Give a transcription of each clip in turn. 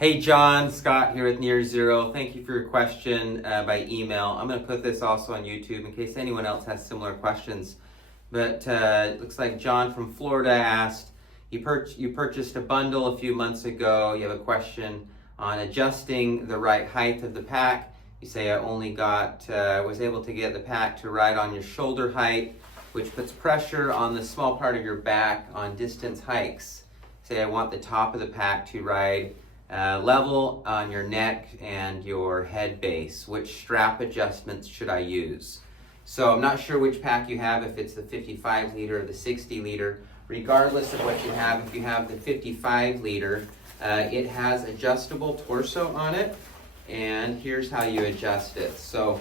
Hey John, Scott here with Near Zero. Thank you for your question by email. I'm going to put this also on YouTube in case anyone else has similar questions. But it looks like John from Florida asked, you purchased a bundle a few months ago. You have a question on adjusting the right height of the pack. You say I only was able to get the pack to ride on your shoulder height, which puts pressure on the small part of your back on distance hikes. Say I want the top of the pack to ride level on your neck and your head base. Which strap adjustments should I use? So I'm not sure which pack you have, if it's the 55 liter or the 60 liter. Regardless of what you have, if you have the 55 liter, it has adjustable torso on it, and here's how you adjust it. So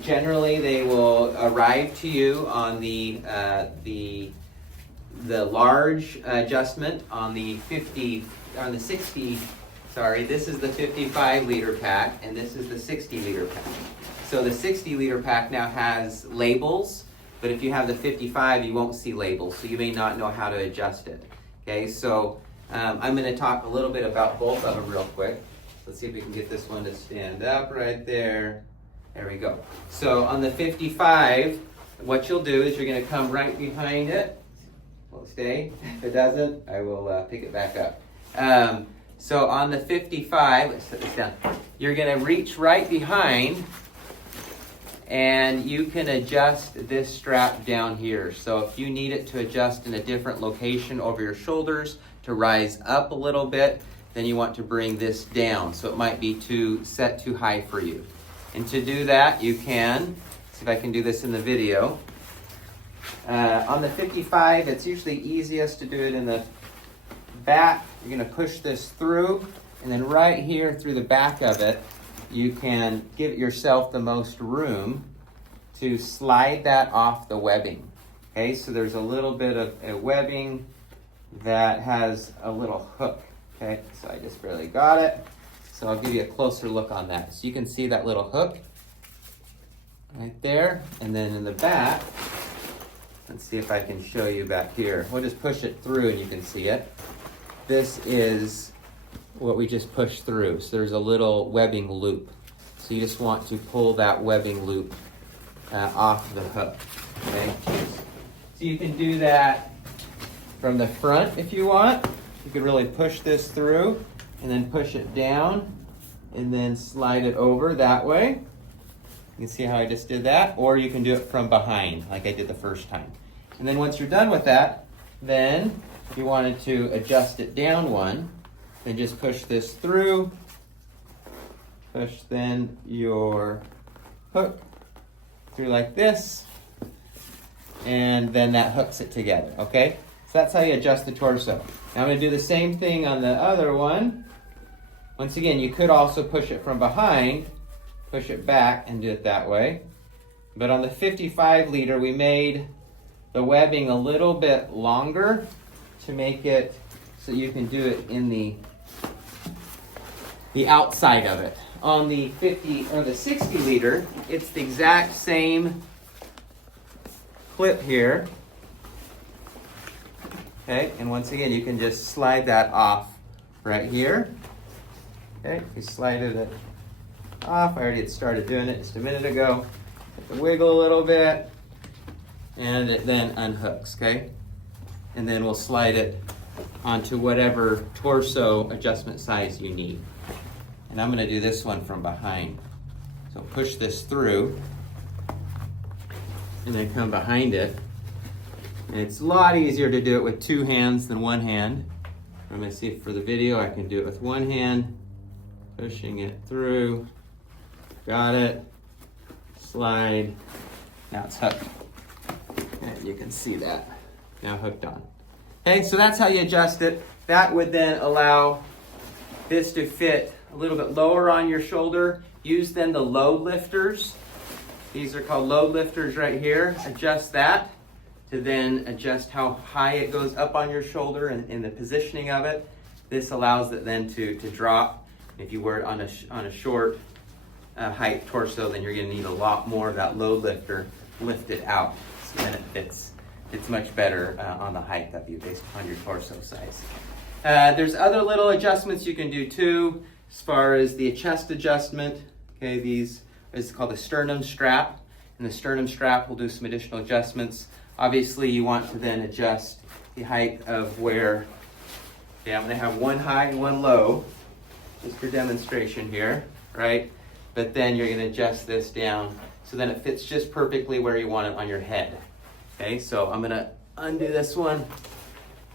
generally they will arrive to you on the large adjustment on the 60, this is the 55 liter pack and this is the 60 liter pack. So the 60 liter pack now has labels, but if you have the 55 you won't see labels, so you may not know how to adjust it. Okay, so I'm going to talk a little bit about both of them real quick. Let's see if we can get this one to stand up right there. There we go. So on the 55, what you'll do is you're going to come right behind it. Will it stay? If it doesn't, I will pick it back up. So on the 55, let's set this down. You're going to reach right behind and you can adjust this strap down here. So if you need it to adjust in a different location over your shoulders to rise up a little bit, then you want to bring this down. So it might be set too high for you. And to do that, you can, see if I can do this in the video. On the 55, it's usually easiest to do it in the back. You're going to push this through, and then right here through the back of it, you can give yourself the most room to slide that off the webbing. Okay, so there's a little bit of a webbing that has a little hook. Okay, so I just barely got it. So I'll give you a closer look on that. So you can see that little hook right there, and then in the back, let's see if I can show you back here. We'll just push it through and you can see it. This is what we just pushed through. So there's a little webbing loop. So you just want to pull that webbing loop off the hook. Okay? So you can do that from the front if you want. You can really push this through and then push it down and then slide it over that way. You can see how I just did that. Or you can do it from behind like I did the first time. And then once you're done with that, then if you wanted to adjust it down one, then just push this through, push then your hook through like this, and then that hooks it together, okay? So that's how you adjust the torso. Now I'm going to do the same thing on the other one. Once again, you could also push it from behind, push it back and do it that way. But on the 55 liter, we made the webbing a little bit longer to make it so you can do it in the outside of it. On the 50 or the 60 liter, it's the exact same clip here. Okay, and once again, you can just slide that off right here. Okay, you slide it off. I already had started doing it just a minute ago. Have to wiggle a little bit, and it then unhooks, okay? And then we'll slide it onto whatever torso adjustment size you need. And I'm going to do this one from behind. So push this through and then come behind it. And it's a lot easier to do it with two hands than one hand. I'm going to see if for the video I can do it with one hand, pushing it through. Got it. Slide. Now it's hooked. And you can see that. Now hooked on. Okay, so that's how you adjust it. That would then allow this to fit a little bit lower on your shoulder. Use then the load lifters. These are called load lifters right here. Adjust that to then adjust how high it goes up on your shoulder and in the positioning of it. This allows it then to drop. If you wear it on a short height torso, then you're going to need a lot more of that load lifter lifted out. So then it fits much better on the height of you based on your torso size. There's other little adjustments you can do too, as far as the chest adjustment. Okay, these is called the sternum strap, and the sternum strap will do some additional adjustments. Obviously, you want to then adjust the height of where. Okay, I'm going to have one high and one low, just for demonstration here, right? But then you're going to adjust this down so then it fits just perfectly where you want it on your head. Okay, so I'm going to undo this one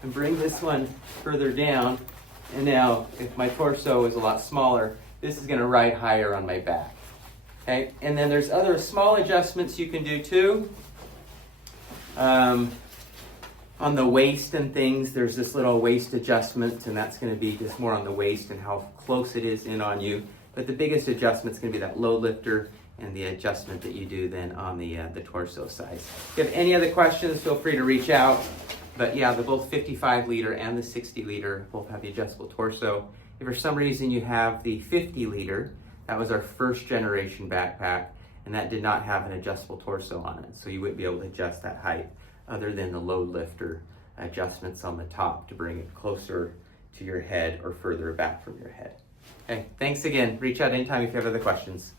and bring this one further down. And now, if my torso is a lot smaller, this is going to ride higher on my back. Okay, and then there's other small adjustments you can do too. On the waist and things, there's this little waist adjustment, and that's going to be just more on the waist and how close it is in on you. But the biggest adjustment is going to be that low lifter and the adjustment that you do then on the torso side. If you have any other questions, feel free to reach out. But yeah, the both 55 liter and the 60 liter both have the adjustable torso. If for some reason you have the 50 liter, that was our first generation backpack, and that did not have an adjustable torso on it. So you wouldn't be able to adjust that height other than the load lifter adjustments on the top to bring it closer to your head or further back from your head. Okay, thanks again. Reach out anytime if you have other questions.